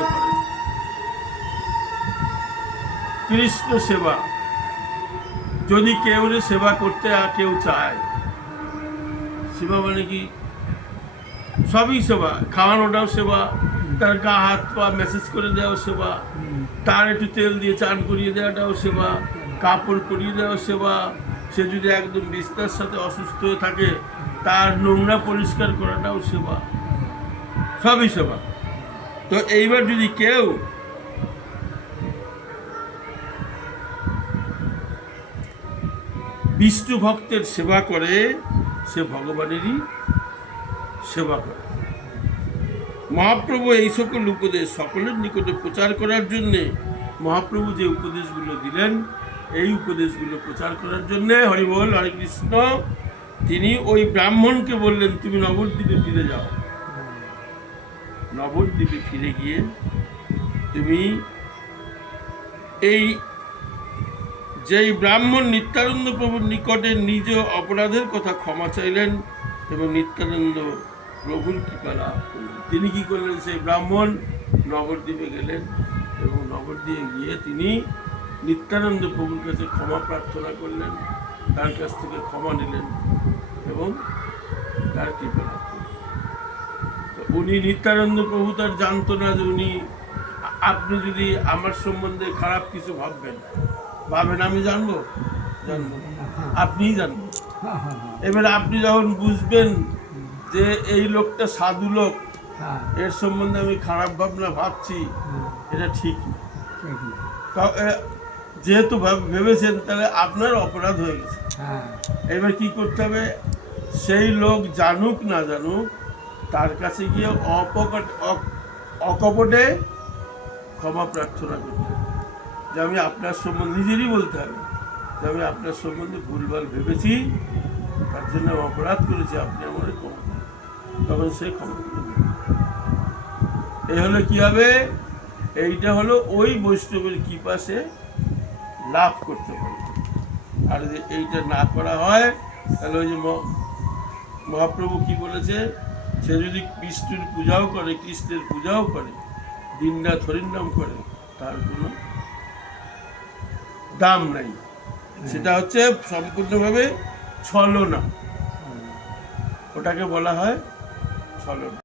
করতে পারেন। কৃষ্ণ সেবা, যদি কেউ সেবা করতে কেউ চায়, সেবা মানে কি সবই সেবা, খাওয়ানোটাও সেবা, তার গা হাত পা মেসেজ করে দেওয়াও সেবা, তার একটু তেল দিয়ে চান করিয়ে দেওয়াটাও সেবা, কাপড় পরিয়ে দেওয়া সেবা, সে যদি একদম বিস্তার সাথে অসুস্থ হয়ে থাকে তার নোংরা পরিষ্কার করাটাও সেবা, সবই সেবা। তো এইবার যদি কেউ বিষ্ণু ভক্তের সেবা করে, সে ভগবানেরই সেবা করে। মহাপ্রভু এই সকল উপদেশ সকলের নিকটে প্রচার করার জন্যে, মহাপ্রভু যে উপদেশগুলো দিলেন এই উপদেশগুলো প্রচার করার জন্যে, হরি বল হরে কৃষ্ণ, তিনি ওই ব্রাহ্মণকে বললেন তুমি নবদ্বীপে ফিরে যাও। নবদ্বীপে ফিরে গিয়ে তুমি এই যেই ব্রাহ্মণ নিত্যানন্দ প্রভুর নিকটে নিজ অপরাধের কথা ক্ষমা চাইলেন এবং নিত্যানন্দ প্রভুর কৃপা লাভ করলেন, তিনি কি করলেন, সেই ব্রাহ্মণ নবদ্বীপে গেলেন এবং নবদ্বীপে গিয়ে তিনি নিত্যানন্দ প্রভুর কাছে ক্ষমা প্রার্থনা করলেন, তার কাছ থেকে ক্ষমা নিলেন এবং তার কৃপা লাভ করলেন। উনি নিত্যানন্দ প্রভু তার জানতো না যে উনি, আপনি যদি আমার সম্বন্ধে খারাপ কিছু ভাববেন, আমি জানবো, আপনিই জানবেন। এবার আপনি যখন বুঝবেন যে এই লোকটা সাধু লোক, এর সম্বন্ধে আমি খারাপ ভাবনা ভাবছি, এটা ঠিক না, যেহেতু ভেবেছেন তাহলে আপনার অপরাধ হয়ে গেছে। এবার কি করতে হবে, সেই লোক জানুক না জানুক তার কাছে গিয়ে অকপটে ক্ষমা প্রার্থনা করতে হবে, যে আমি আপনার সম্বন্ধে, নিজেরই বলতে হবে যে আমি আপনার সম্বন্ধে ভুলভাল ভেবেছি, তার জন্য অপরাধ করেছি, আপনি আমার ক্ষমা করুন। তখন সে ক্ষমা করবে। এই হলো কি হবে, এইটা হলো ওই বৈষ্ণবের কৃপা সে লাভ করতে পারবে। আর যদি এইটা না করা হয় তাহলে ওই যে মহাপ্রভু কি বলেছে, সে যদি বিষ্ণুর পূজাও করে, কৃষ্ণের পূজাও করে, দিনরাত হরিনাম করে, তার কোনো দাম নাই, সেটা হচ্ছে সম্পূর্ণভাবে ছলনা, ওটাকে বলা হয় ছলনা।